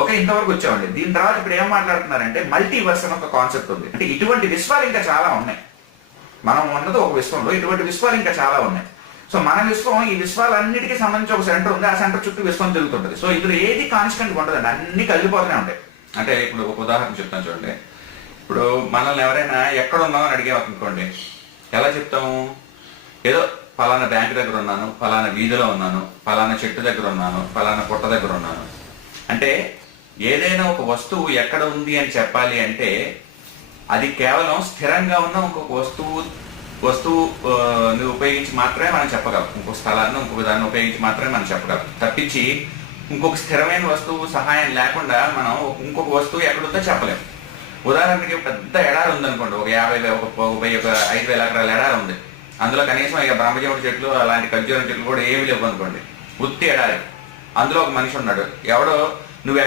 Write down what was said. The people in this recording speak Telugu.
ఓకే, ఇంతవరకు వచ్చామండి. దీని తర్వాత ఇప్పుడు ఏం మాట్లాడుతున్నారంటే మల్టీవర్స్ అని ఒక కాన్సెప్ట్ ఉంది. అంటే ఇటువంటి విశ్వాలు ఇంకా చాలా ఉన్నాయి. మనం ఉన్నది ఒక విశ్వంలో, ఇటువంటి విశ్వాలు ఇంకా చాలా ఉన్నాయి. సో మన విశ్వం, ఈ విశ్వాలన్నిటికీ సంబంధించి ఒక సెంటర్ ఉంది. ఆ సెంటర్ చుట్టూ విశ్వం తిరుగుతుంటుంది. సో ఇందులో ఏది కాన్స్టెంట్ ఉండదండి, అన్ని కదిలిపోతూనే ఉంటాయి. అంటే ఇప్పుడు ఒక ఉదాహరణ చెప్తాను చూడండి. ఇప్పుడు మనల్ని ఎవరైనా ఎక్కడ ఉన్నామని అడిగేమనుకోండి, ఎలా చెప్తాము? ఏదో ఫలానా బ్యాంక్ దగ్గర ఉన్నాను, ఫలానా వీధిలో ఉన్నాను, ఫలానా చెట్టు దగ్గర ఉన్నాను, ఫలానా పుట్ట దగ్గర ఉన్నాను. అంటే ఏదైనా ఒక వస్తువు ఎక్కడ ఉంది అని చెప్పాలి అంటే అది కేవలం స్థిరంగా ఉన్న ఇంకొక వస్తువు ఉపయోగించి మాత్రమే మనం చెప్పగలం. ఇంకొక స్థలాన్ని, ఇంకొక దాన్ని ఉపయోగించి మాత్రమే మనం చెప్పగలం. తప్పించి ఇంకొక స్థిరమైన వస్తువు సహాయం లేకుండా మనం ఇంకొక వస్తువు ఎక్కడుందో చెప్పలేము. ఉదాహరణకి పెద్ద ఎడారి ఉందనుకోండి, ఒక 5,000 ఎకరాల ఎడారి ఉంది. అందులో కనీసం ఇక బ్రహ్మజముడి చెట్లు అలాంటి ఖర్జూరం చెట్లు కూడా ఏమి లేవు అనుకోండి, ఉత్తి ఎడారి. అందులో ఒక మనిషి ఉన్నాడు. ఎవడో నువ్వు